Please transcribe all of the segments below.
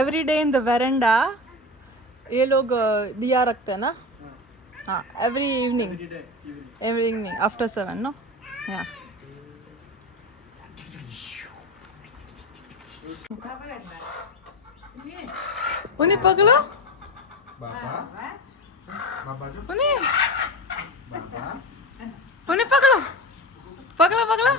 Every day in the veranda ये लोग दिया रखते हैं ना. हाँ, एवरी इवनिंग आफ्टर 7 नो. या उन्हें पकड़ो. उन्हें पकड़ो. पकड़ो.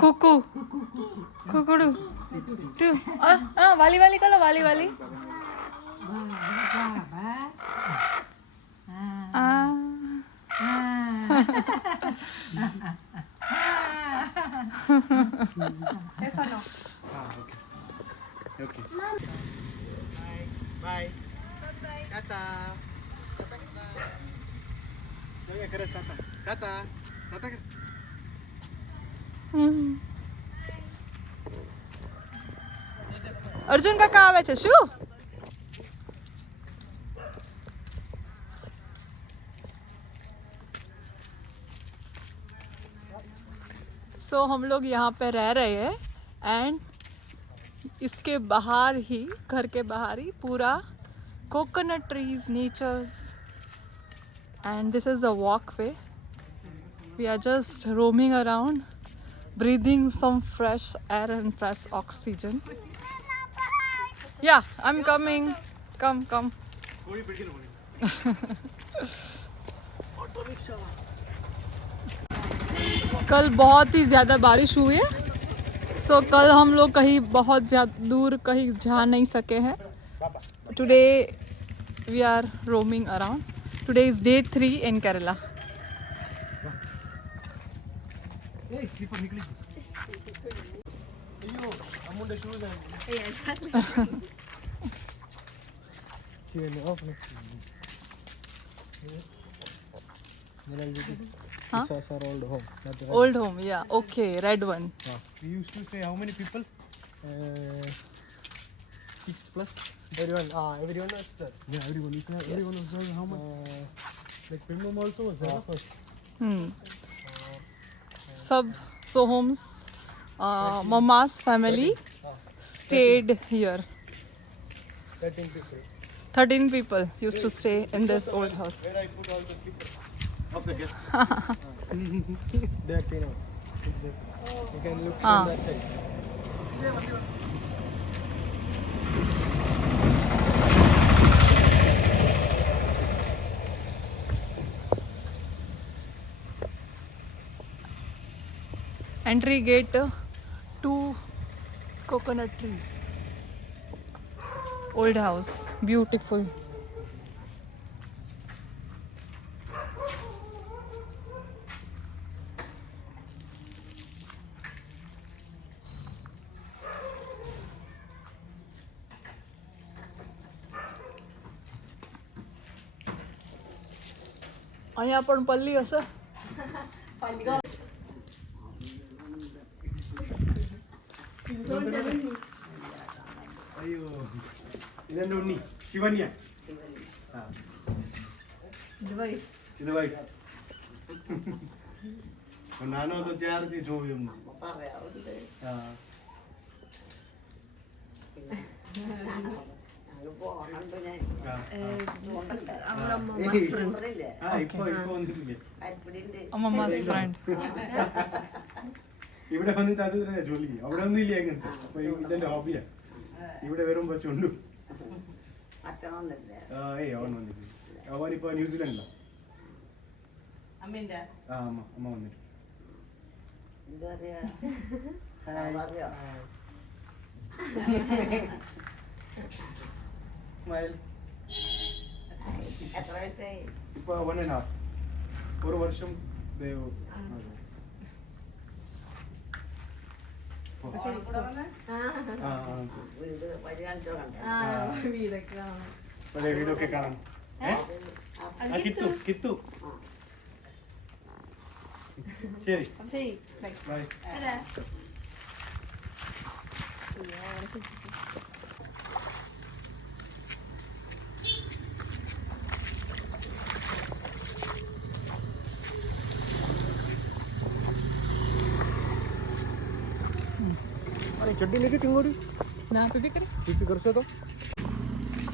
कुकू कुकड़ू टू वाली करो वाली Okay. Bye. Tata. Jangan keras tata. Tata. Arjun का कहाँ है चशु? सो हम लोग यहाँ पे रह रहे हैं एंड इसके बाहर ही, घर के बाहर ही पूरा coconut trees, natures, and this is a walkway. We are just roaming around, breathing some fresh air and fresh oxygen. Yeah, I'm coming. Come. कल बहुत ही ज़्यादा बारिश हुई है. सो कल हम लोग कहीं बहुत ज़्यादा दूर कहीं जा नहीं सके हैं. Today we are roaming around. Today is day 3 in Kerala. Huh? This is our old home. Old home, yeah. Okay, red one. We used to say how many people? 6 plus. Everyone was there. Yeah, everyone. Everyone was there. How much? Like Pimum also was there first. Sub Sohom's Mama's family stayed here. 13 people. 13 people used to stay in this old house. Where I put all the slippers of the guests. They are clean out. You can look from that side. Entry gate, 2 coconut trees. Old house, beautiful. અહીંયા પણ પલ્લી હશે. Ayo. Idan Nuni, Shivanya. The wife. નાનો તો ત્યારથી જોયું એમને. Mama's friend. ഇവിടെ വന്നിട്ട് അത് തന്നെ ജോലി. അവിടെ ഒന്നും ഇല്ല അങ്ങനത്തെ. അപ്പൊ ഇതെന്റെ ഹോബിയാ. ഇവിടെ വരുമ്പോ ചുണ്ടു. അവൻ വന്നിട്ട്. അവനിപ്പോ ന്യൂസിലൻഡിലാ. അമ്മ വന്നിട്ട്. സ്മൈൽ. ഇപ്പൊ 1.5 ഒരു വർഷം വീടൊക്കെ കാണാം. കിത്തു ശരി ബൈ. चड्डी लेके टिंगोरी ना पे भी करे. पीछे कर से तो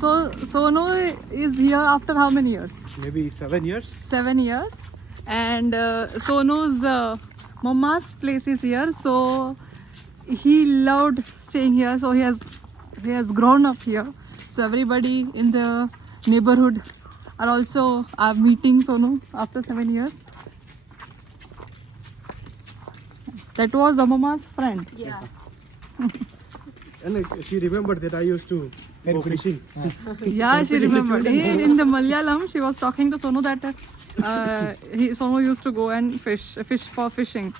So Sonu is here after how many years? maybe 7 years 7 years. And Sonu's mama's place is here, so he loved staying here. So he has grown up here. So everybody in the neighborhood are meeting Sonu after 7 years. That was Amama's friend. Yeah. and she remembered that I used to go fishing Yeah, she remembered. In the Malayalam, she was talking to Sonu that Sonu used to go and fish for fishing.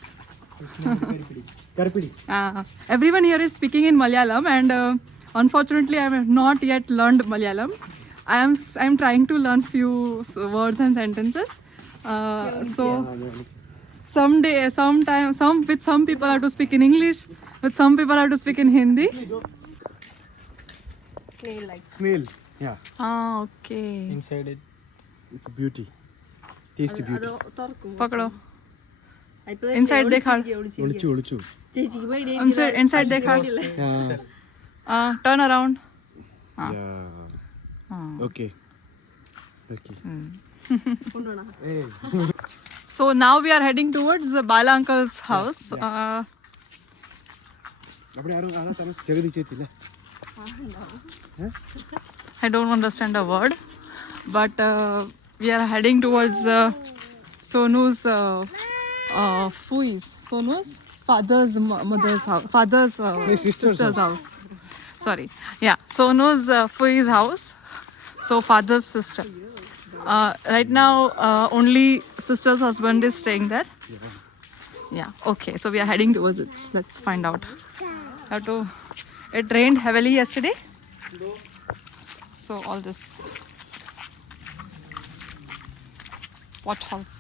Karpidi Everyone here is speaking in Malayalam, and unfortunately, I have not yet learned Malayalam. I am trying to learn few words and sentences. So with some people I have to speak in English, with some people I have to speak in Hindi. Snail like. snail yeah Okay. inside it it's a beauty tasty beauty Pakdo. Inside dekha. ഒളിച്ചു Inside dekha. Turn around. yeah okay So now we are heading towards the Bala uncle's house. അവിടെ ആരും ആളെ താമസിച്ചത് ചെയ്തില്ല I don't understand a word, but we are heading towards Sonu's Sonu's mother's house, sister's house. Sorry, yeah, Sonu's Fui's house. So father's sister. Right now, only sister's husband is staying there. Yeah. Okay. So we are heading towards it. Let's find out. It rained heavily yesterday. So all this potholes.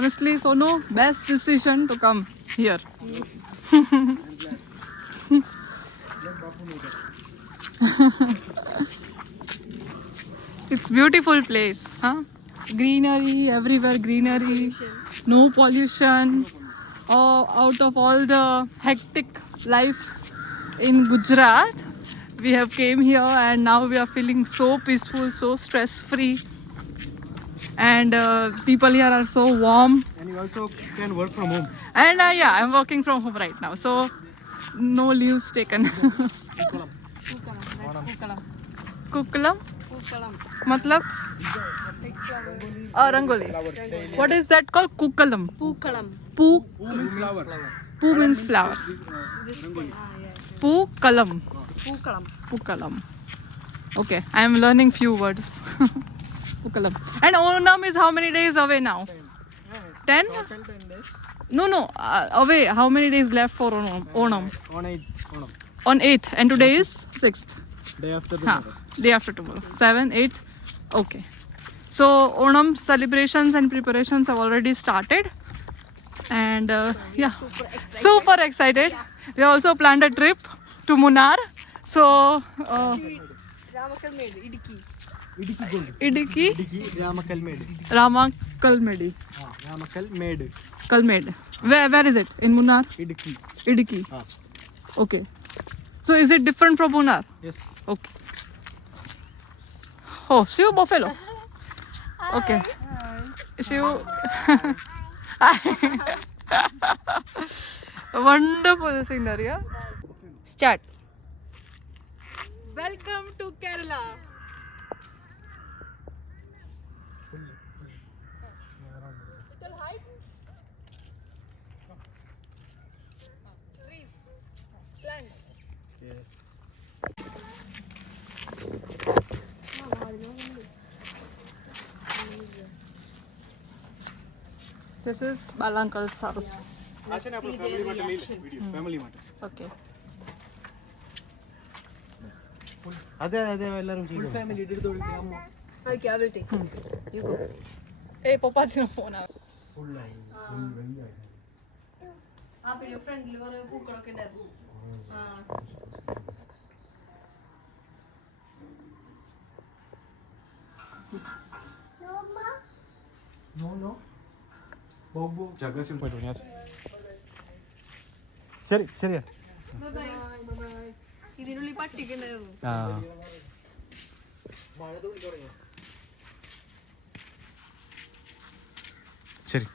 Honestly, Sonu, best decision to come here. It's beautiful place, huh? Greenery everywhere, greenery, no pollution. Out of all the hectic life in Gujarat, we have came here and now we are feeling so peaceful, so stress free, and people here are so warm. and you also can work from home And yeah, I'm working from home right now, so no leaves taken. Kukalam? Matlab? Rangoli. What is that called? Kukalam. Pookalam. Poo means flower means flower. This one. Pookalam. Pookalam. Pookalam. Okay, I am learning few words. Pookalam. And Onam is how many days away now? 10? total 10 days No. Away. How many days left for Onam? on 8 On 8th. And today is 6th. day after the Huh. Day after tomorrow. 7, 8. Okay. So Onam celebrations and preparations have already started. And yeah, super excited. We also planned a trip to Munnar. So Ramakal made Idiki. Idiki Ramakal made Ramakalmedi. Ramakal made Kalmed. Where is it? In Munnar? Idiki Idiki. Okay. So is it different from Munnar? yes Okay. Oh, Shiv Buffalo. Okay. Shiv. Wonderful scenery. Yeah? Start. Welcome to Kerala. Tell height. Trees. Slant. This is Balankal's house. ಆಚೆನೆ ಅಪ್ಪ family ಮಾಟ video family ಮಾಟ Okay. ಅದೇ ಎಲ್ಲರೂ full family ಹಿಡಿದು ಅಮ್ಮ Okay, I will take it. You go. Hey, Papa, phone out. Full ആ പിന്നെ ഫ്രണ്ടിൽ കുറെ പൂക്കളൊക്കെ ഉണ്ടായിരുന്നു. ആ No, no. Bobo. Jaga sih poinnya. ശരി ശരിയാ. Bye bye. ഇതിനുള്ളിൽ പട്ടിക്ക് ഉണ്ടായിരുന്നു. ആ ശരി.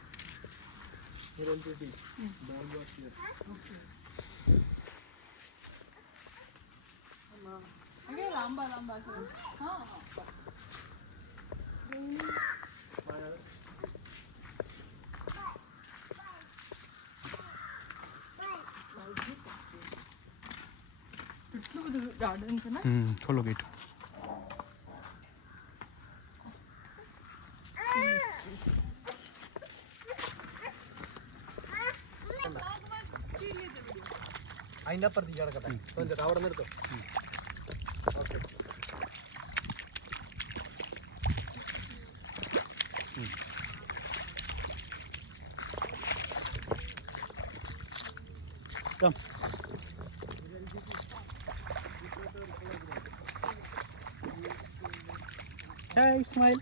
गार्डन है ना. खोलो गेट. അതിന്റെ അപ്പുറത്തേക്ക് കിടക്കട്ടെ, അവിടെ നിർത്തും. Come. Hey, smile.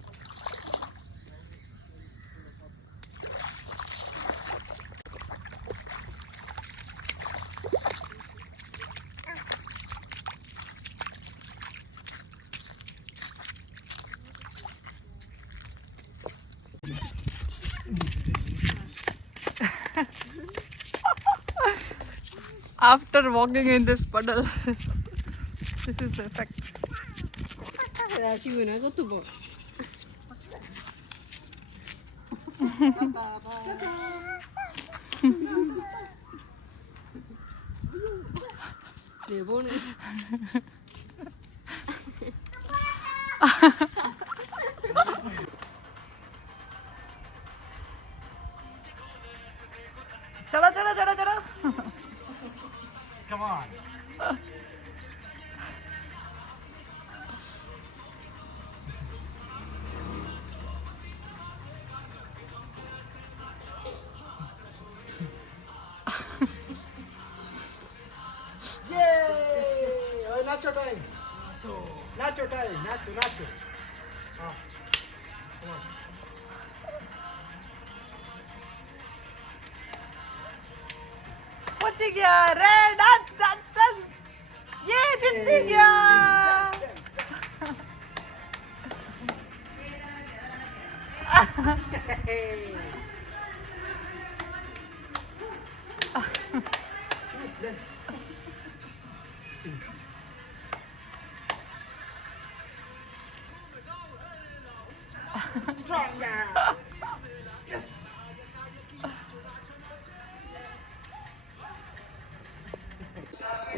After walking in this puddle, this is the effect. ശിവന കൊത്തുപോ. പോണ്. चलो चलो चलो चलो. Come on. Yay! Oh, Nacho time. Nacho time. Nacho. Ah, come on. पहुंच गया रे. Dance dance dance. ये जीत गया. Yes.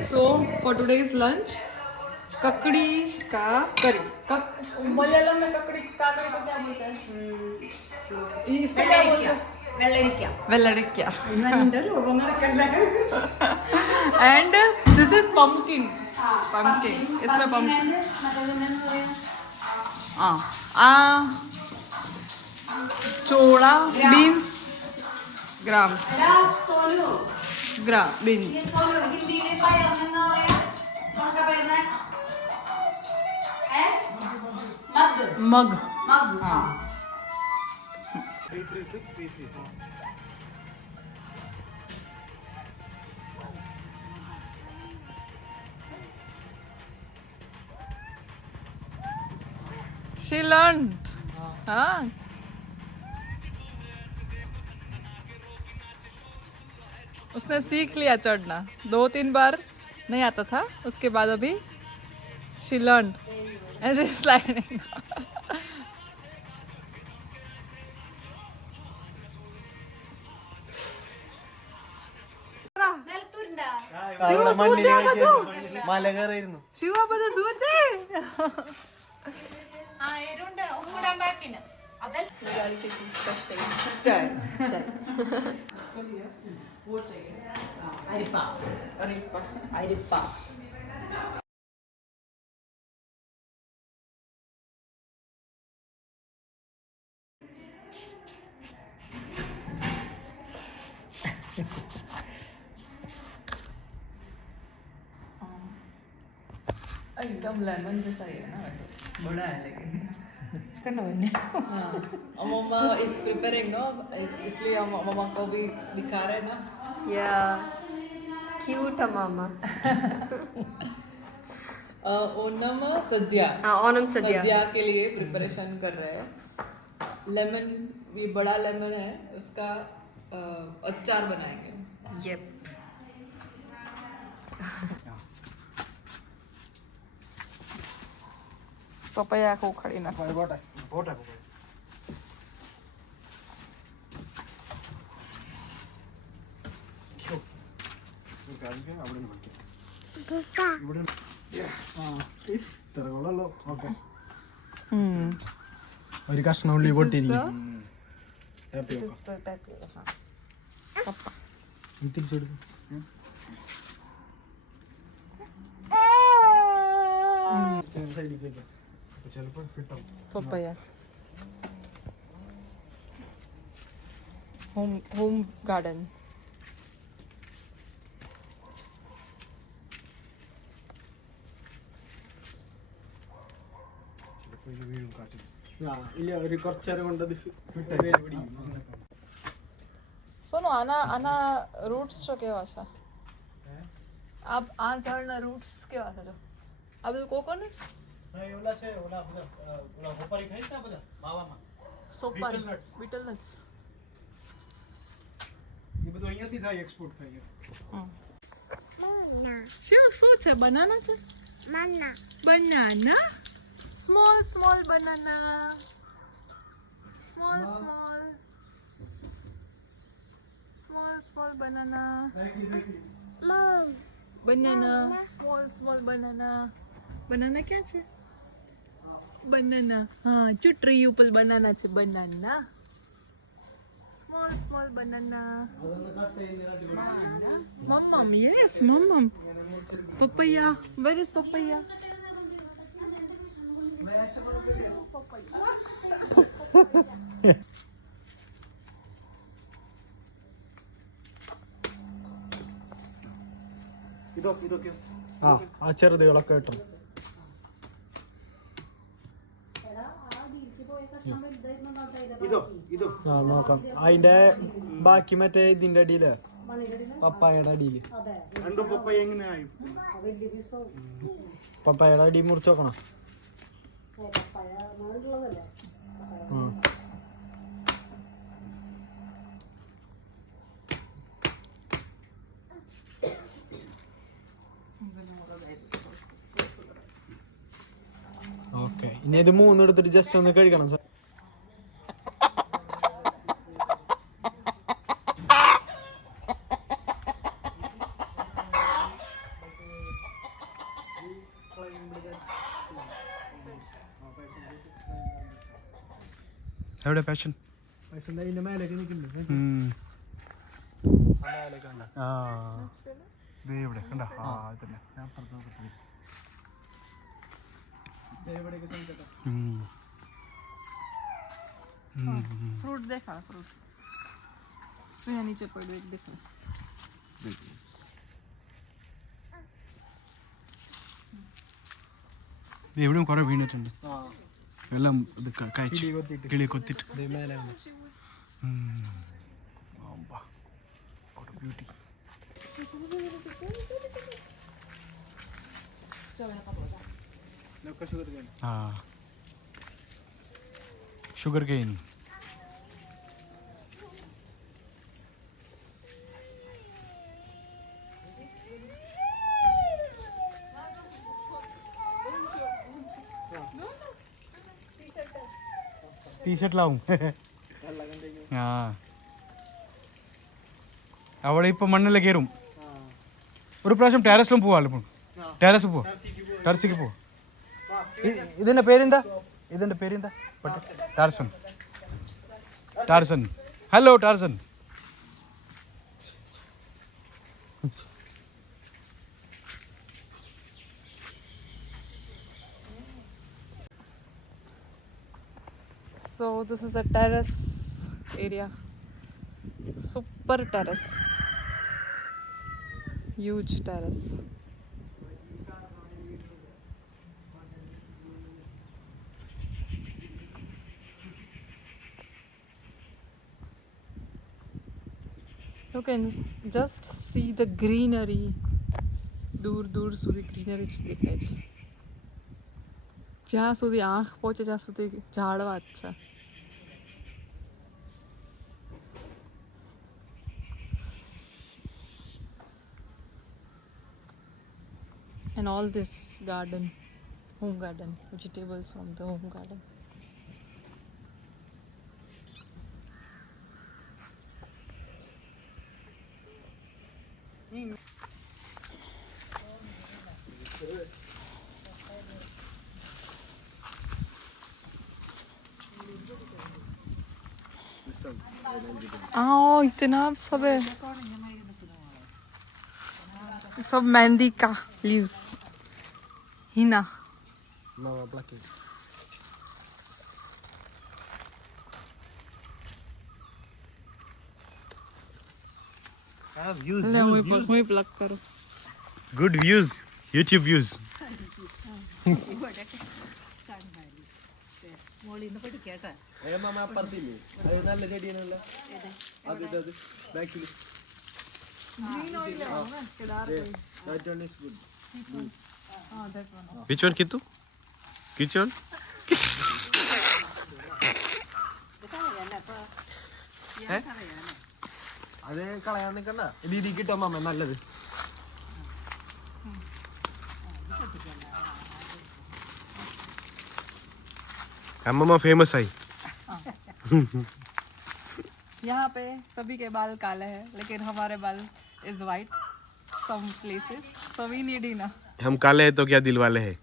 So for today's lunch, ककड़ी का करी. मलयालम में ककड़ी का करी को क्या बोलते हैं? इसमें क्या बोलते हैं? वेल्लरिक्या. And this is pumpkin. Pumpkin. इसमें pumpkin. चोड़ा beans grams. Beans. Mug. हाँ. 336. She learned. हाँ. उसने सीख लिया चढ़ना. 2-3 बार नहीं आता था, उसके बाद अभी she learned and she's sliding. മല കയറിയിരുന്നു. ശിവ പത് സൂചി. Nirali ചേച്ചി സ്പെഷ്യൽ चाय. അരിപ്പ. एकदम लेमन जैसा ही है ना वैसे बड़ा है लेकिन करना बने हाँ मम्मा इज प्रिपेयरिंग नो इसलिए हम मम्मा को भी दिखा रहे हैं ना या क्यूट है मामा ओनम सद्या हाँ ओनम सद्या सद्या के लिए प्रिपरेशन कर रहे हैं लेमन ये बड़ा लेमन है उसका अचार बनाएंगे येप पपया को खड़ी ना ഒരു കഷ്ണം ഉള്ളി പൊട്ടിയിരിക്കും തിരിച്ചെടുക്കും ചിലപ്പോൾ കിട്ടും पपया होम गार्डन ഇല്ല ഒരു കുറച്ചേരം കൊണ്ടത് सोनो आना आना रूट्स जो केवा छे आप आ झाड़ना रूट्स केवा छे जो आ બધું કોકોનટ ઓલા છે ઓલા હોપારી ખાઈ છે બધા માવામાં સોપારી બીટલ નટ્સ એ બધું અહીંયાથી થાય એક્સપોર્ટ થાય શું છે બનાના છે banana small small banana small small small small banana banana small banana banana क्या છે banana हाँ जो ट्री ऊपर banana છે banana small banana mom yes mom papaya where is papaya ഇതൊക്കെ ആ ചെറുതുകളൊക്കെ കിട്ടും ആ നോക്കാം അതിന്റെ ബാക്കി മറ്റേ ഇതിന്റെ അടിയില് പപ്പായയുടെ അടിയില് പപ്പായയുടെ അടി മുറിച്ച് നോക്കണം ഓക്കെ ഇനി ഇത് മൂന്നെടുത്തിട്ട് ജസ്റ്റ് ഒന്ന് കഴിക്കണം സാർ എവിടെ പാഷൻ അതിന്റെ മേലേക്ക് നിൽക്കുന്നുണ്ട് ആ ഇവിടെ കണ്ട ആ തന്നെ ഞാൻ പറഞ്ഞു फ्रूट देखा फ्रूट तो यहाँ नीचे पड़ो एक देखो എവിടെയും കുറെ വീണിട്ടുണ്ട് എല്ലാം ഇത് കഴിച്ച് കിളി കൊത്തിട്ട് ബ്യൂട്ടി ഷുഗർ കെയിൻ ടീഷർട്ടിലാവും ആ അവിടെ ഇപ്പൊ മണ്ണിലെ കയറും ഒരു പ്രാവശ്യം ടെറസിലും പോവാല്ലോ ഇപ്പോൾ ടെറസ് പോവാ ടെറസിക്ക് പോവാ ഇതിന്റെ പേരെന്താ Tarzan Tarzan hello Tarzan So this is a terrace area, super terrace, huge terrace. You can just see the greenery. દૂર દૂર સુધી ગ્રીનરી જ દેખાય છે. જ્યાં સુધી આંખ પહોંચે ત્યાં સુધી ઝાડવા જ છે. And all this garden, home garden, vegetables from the home garden. इतना सब है. सब मेहंदी का लीव्स. हिना. Mama plucking. वही प्लग करो. Good views. YouTube views. Hey mama അപ്പുറത്തില്ലേ? അത് നല്ല ചെടിയാണല്ലോ. അത് ബാക്കില്. Green oil है ना केदार पे. That one is good. हाँ that one. Which one Kitu? Which one? അത് കളയാൻ നിൽക്കണ്ട. ഇത് കിട്ടും മാമ നല്ലത്. अम्मा फेमस आई. यहाँ पे सभी के बाल काले हैं लेकिन हमारे बाल is white some places so we need ही ना. हम काले हैं तो क्या दिल वाले हैं.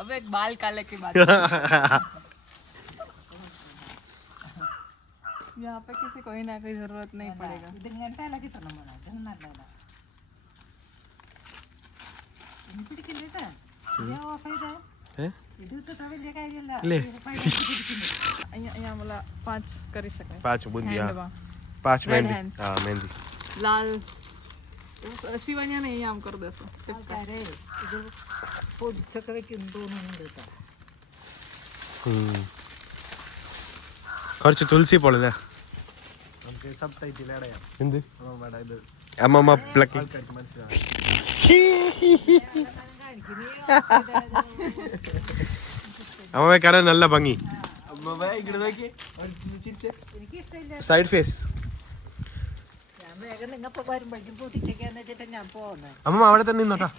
अब एक बाल काले की बात. यहाँ पे किसी को ही ना कोई जरूरत नहीं पड़ेगा. ले અહીંયા मला 5 કરી શકાય. 5 બુંદિયા. Hand માં. 5 Red मेहंदी. hands. हाँ मेहंदी. લાલ શિવanya ને અહીંયા આમ કરી દેશો. കുറച്ച് തുളസി പോലെ നമുക്ക് സബ് ടൈറ്റിൽ ഇടയാം. എന്ത് അമ്മമ്മയുടെ ഇത് അമ്മമ്മ പ്ലക്കി. ആൾക്കാർക്ക് മനസ്സിലാവും. അമ്മമ്മ കാണാൻ നല്ല ഭംഗി. അമ്മമ്മ ഇങ്ങോട്ട് നോക്കി ചിരിച്ചേ. Side face. അമ്മമ്മ അവിടെ തന്നെ നിന്നോട്ടാ.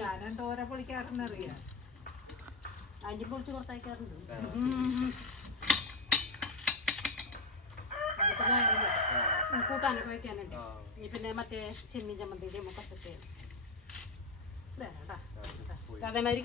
ഞാനെന്തോരെ പൊളിക്കാറെന്നറിയാം. അഞ്ചു പൊളിച്ച് പുറത്തേക്കാറുണ്ട്. കൂട്ടാനൊക്കെ വയ്ക്കാനുണ്ട്. പിന്നെ മറ്റേ ചെമ്മീൻ ചമ്മന്തി മുക്കത്തൊക്കെ അതേമാതിരി.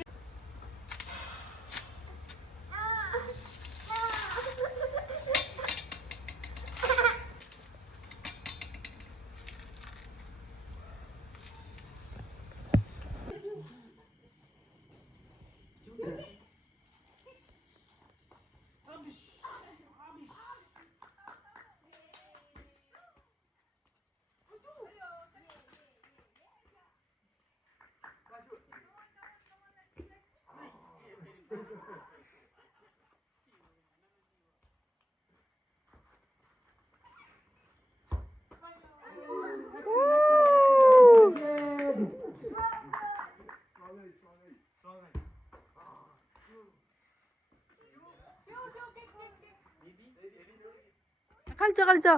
കളിച്ചോ കളിച്ചോ.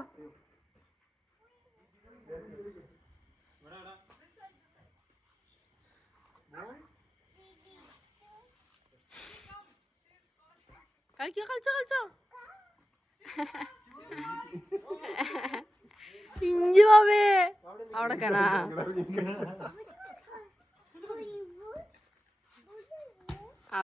കളിച്ചോ കളിച്ചോ കളിച്ചോ. ഇഞ്ചു ബാബേ അവിടെ കാണാ.